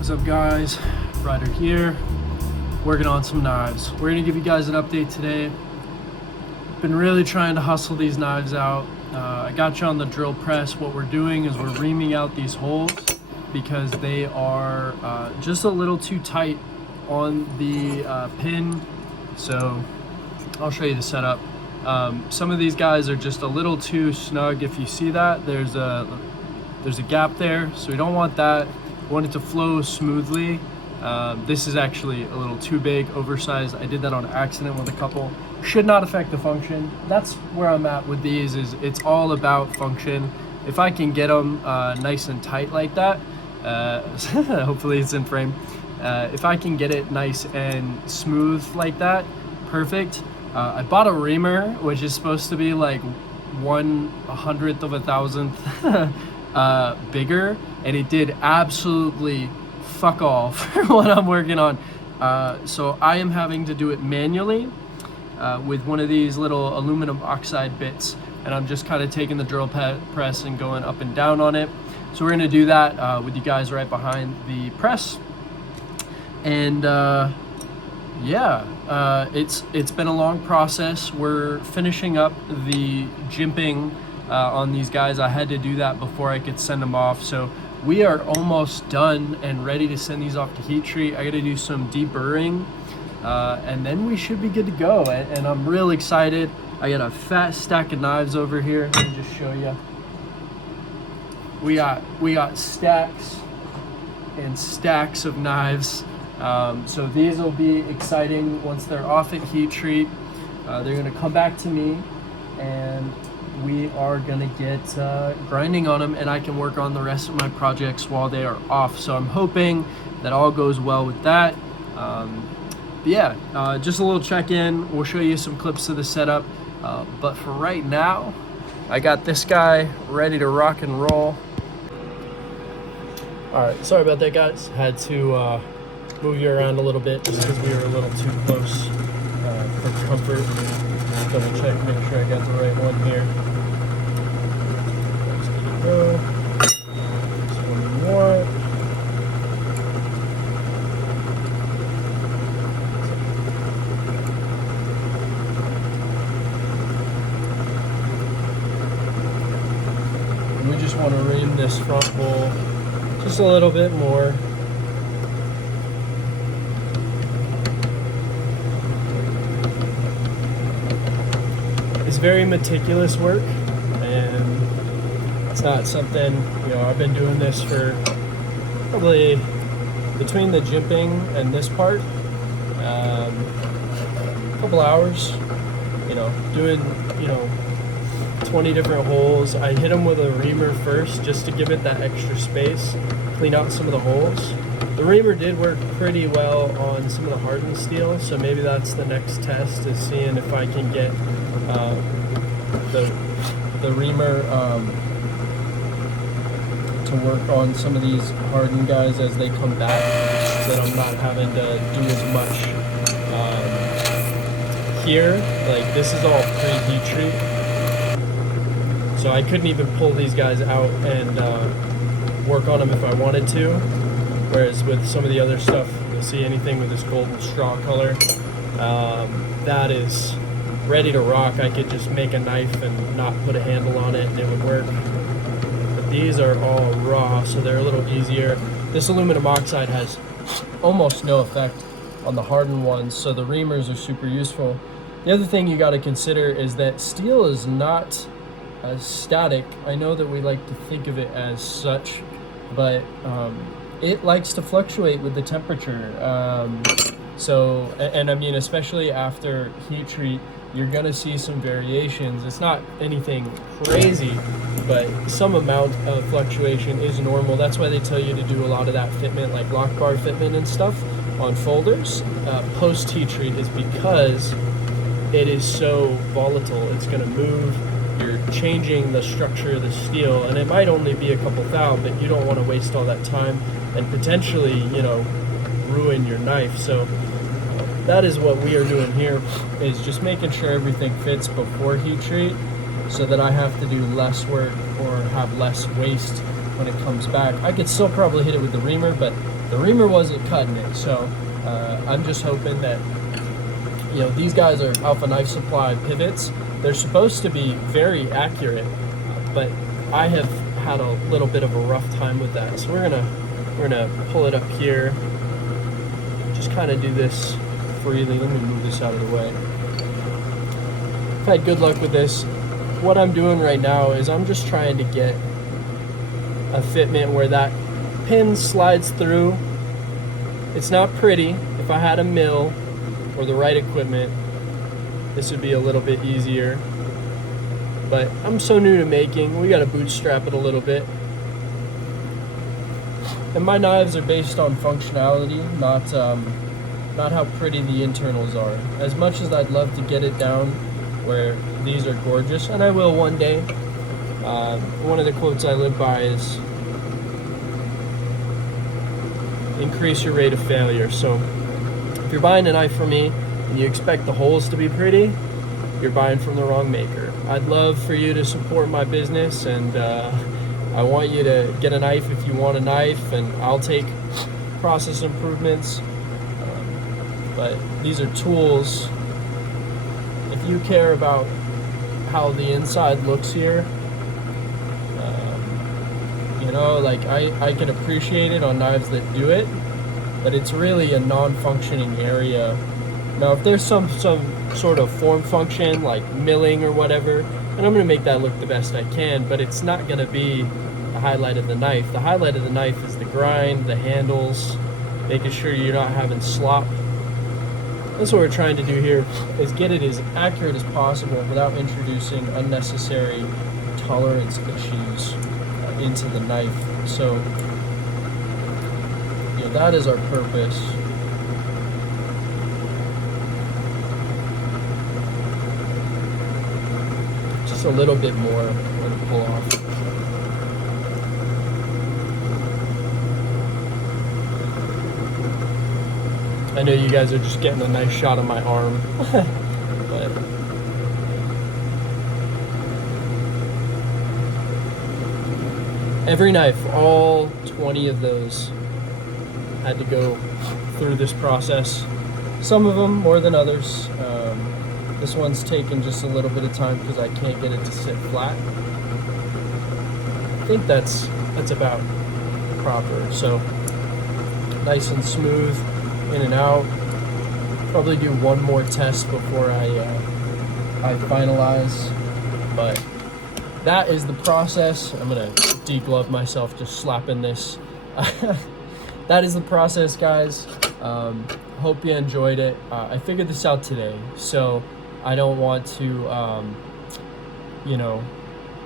What's up guys, Ryder here, working on some knives. We're gonna give you guys an update today. Been really trying to hustle these knives out. I got you on the drill press. What we're doing is we're reaming out these holes because they are just a little too tight on the pin. So I'll show you the setup. Some of these guys are just a little too snug. If you see that, there's a gap there, so we don't want that. We want it to flow smoothly. This is actually a little too big, oversized. I did that on accident with a couple. Should not affect the function. That's where I'm at with these, is it's all about function. If I can get them nice and tight like that, hopefully it's in frame. If I can get it nice and smooth like that, perfect. I bought a reamer, which is supposed to be like 1/100th of a thousandth bigger, and it did absolutely fuck all for what I'm working on. So I am having to do it manually with one of these little aluminum oxide bits, and I'm just kind of taking the drill press and going up and down on it. So we're gonna do that with you guys right behind the press. And yeah, it's been a long process. We're finishing up the jimping on these guys. I had to do that before I could send them off. So we are almost done and ready to send these off to heat treat. I got to do some deburring, and then we should be good to go. And I'm real excited. I got a fat stack of knives over here. Let me just show you. We got stacks and stacks of knives. So these will be exciting once they're off at heat treat. They're gonna come back to me, and we are gonna get grinding on them, and I can work on the rest of my projects while they are off. So I'm hoping that all goes well with that. Yeah, just a little check-in. We'll show you some clips of the setup. But for right now, I got this guy ready to rock and roll. All right, sorry about that, guys. Had to move you around a little bit just because we were a little too close for comfort. Double check, make sure I got the right one here. Let's get it go. Just one more. And we just want to ream this front hole just a little bit more. It's very meticulous work, and it's not something, you know, I've been doing this for probably between the jimping and this part, a couple hours, you know, doing, 20 different holes. I hit them with a reamer first just to give it that extra space, clean out some of the holes. The reamer did work pretty well on some of the hardened steel, so maybe that's the next test, is seeing if I can get the reamer to work on some of these hardened guys as they come back, so that I'm not having to do as much here. Like, this is all pre-heat treat, so I couldn't even pull these guys out and work on them if I wanted to. Whereas with some of the other stuff, you'll see anything with this golden straw color, that is ready to rock. I could just make a knife and not put a handle on it and it would work. But these are all raw, so they're a little easier. This aluminum oxide has almost no effect on the hardened ones, so the reamers are super useful. The other thing you got to consider is that steel is not as static. I know that we like to think of it as such, but it likes to fluctuate with the temperature. So, and I mean, especially after heat treat, you're gonna see some variations. It's not anything crazy, but some amount of fluctuation is normal. That's why they tell you to do a lot of that fitment, like lock bar fitment and stuff on folders post heat treat, is because it is so volatile. It's gonna move. You're changing the structure of the steel, and it might only be a couple thou, but you don't want to waste all that time and potentially, ruin your knife. So that is what we are doing here, is just making sure everything fits before heat treat, so that I have to do less work or have less waste when it comes back. I could still probably hit it with the reamer, but the reamer wasn't cutting it. So I'm just hoping that, you know, these guys are Alpha Knife Supply pivots. They're supposed to be very accurate, but I have had a little bit of a rough time with that. So we're gonna pull it up here. Just kind of do this freely. Let me move this out of the way. I've had good luck with this. What I'm doing right now is I'm just trying to get a fitment where that pin slides through. It's not pretty. If I had a mill or the right equipment, this would be a little bit easier. But I'm so new to making, we gotta bootstrap it a little bit. And my knives are based on functionality, not how pretty the internals are. As much as I'd love to get it down where these are gorgeous, and I will one day. One of the quotes I live by is, increase your rate of failure. So if you're buying a knife from me and you expect the holes to be pretty, you're buying from the wrong maker. I'd love for you to support my business, and I want you to get a knife if you want a knife, and I'll take process improvements. But these are tools. If you care about how the inside looks here, you know, like I can appreciate it on knives that do it, but it's really a non-functioning area. Now, if there's some sort of form function like milling or whatever, and I'm gonna make that look the best I can, but it's not gonna be the highlight of the knife. The highlight of the knife is the grind, the handles, making sure you're not having slop. That's what we're trying to do here, is get it as accurate as possible without introducing unnecessary tolerance issues into the knife. So, you know, that is our purpose. Just a little bit more I'm going to pull off. I know you guys are just getting a nice shot of my arm, but every knife, all 20 of those, had to go through this process. Some of them more than others. This one's taken just a little bit of time because I can't get it to sit flat. I think that's about proper. So nice and smooth, in and out. Probably do one more test before I finalize, but that is the process. I'm gonna deglove myself just slapping this. That is the process, guys. Hope you enjoyed it. I figured this out today, so I don't want to you know,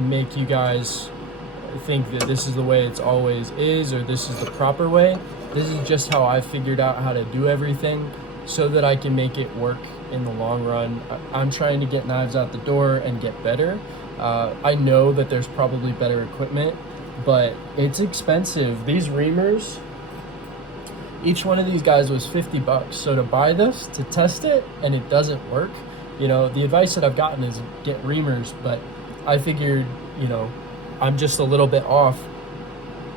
make you guys think that this is the way it's always is, or this is the proper way. This is just how I figured out how to do everything so that I can make it work in the long run. I'm trying to get knives out the door and get better. I know that there's probably better equipment, but it's expensive. These reamers, each one of these guys was $50. So to buy this, to test it, and it doesn't work, you know, the advice that I've gotten is get reamers, but I figured, you know, I'm just a little bit off.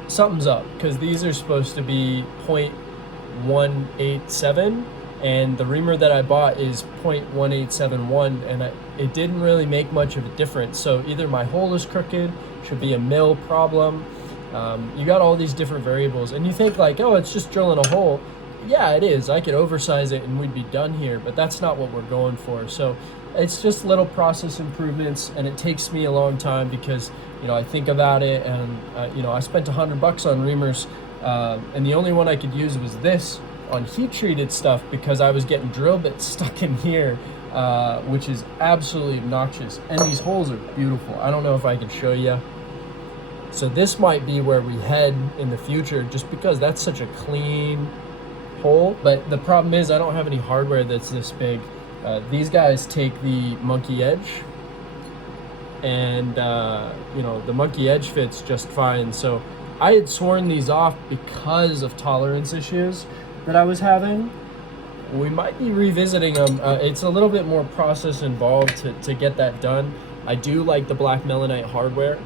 Something's up, because these are supposed to be 0.187, and the reamer that I bought is 0.1871, and it didn't really make much of a difference. So either my hole is crooked, should be a mill problem. You got all these different variables, and you think like, oh, it's just drilling a hole. Yeah, it is. I could oversize it and we'd be done here, but that's not what we're going for. So it's just little process improvements, and it takes me a long time because, you know, I think about it, and you know, I spent $100 on reamers, and the only one I could use was this on heat treated stuff because I was getting drill bits stuck in here, which is absolutely obnoxious. And these holes are beautiful. I don't know if I can show you. So this might be where we head in the future, just because that's such a clean hole. But the problem is I don't have any hardware that's this big. These guys take the monkey edge, and you know, the monkey edge fits just fine. So I had sworn these off because of tolerance issues that I was having. We might be revisiting them. It's a little bit more process involved to get that done. I do like the black melanite hardware,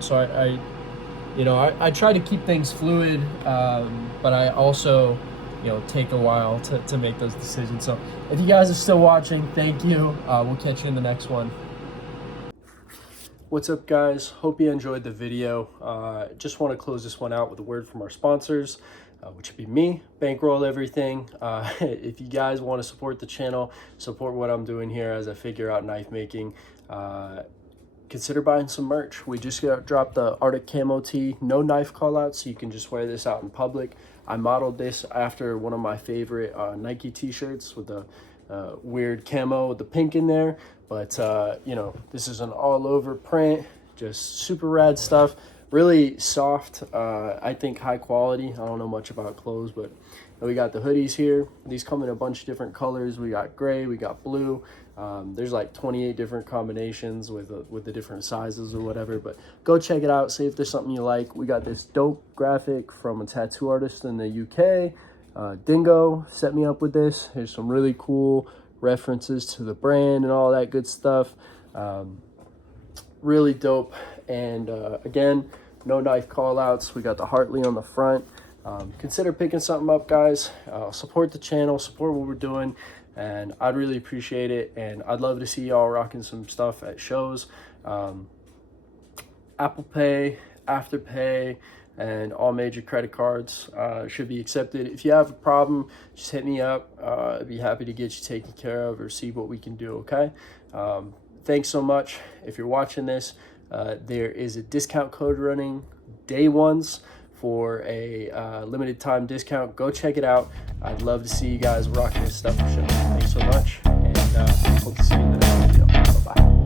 so I you know, I try to keep things fluid, but I also, you know, take a while to make those decisions. So if you guys are still watching, thank you. We'll catch you in the next one. What's up, guys? Hope you enjoyed the video. Just want to close this one out with a word from our sponsors, which would be me, Bankroll Everything. If you guys want to support the channel, support what I'm doing here as I figure out knife making, consider buying some merch. We just dropped the Arctic Camo tee, no knife callouts, so you can just wear this out in public. I modeled this after one of my favorite Nike t-shirts with the weird camo with the pink in there. But, you know, this is an all over print, just super rad stuff. Really soft, I think high quality. I don't know much about clothes, but we got the hoodies here. These come in a bunch of different colors. We got gray, we got blue. There's like 28 different combinations with the different sizes or whatever, but go check it out. See if there's something you like. We got this dope graphic from a tattoo artist in the UK. Dingo set me up with this. There's some really cool references to the brand and all that good stuff. Really dope. And again, no knife call outs. We got the Hartley on the front. Consider picking something up, guys. Support the channel, support what we're doing, and I'd really appreciate it. And I'd love to see y'all rocking some stuff at shows. Apple Pay, Afterpay, and all major credit cards should be accepted. If you have a problem, just hit me up. I'd be happy to get you taken care of or see what we can do, okay? Thanks so much. If you're watching this, there is a discount code running, day ones, for a limited time discount. Go check it out. I'd love to see you guys rocking this stuff for sure. Thanks so much, and hope to see you in the next video. Bye-bye.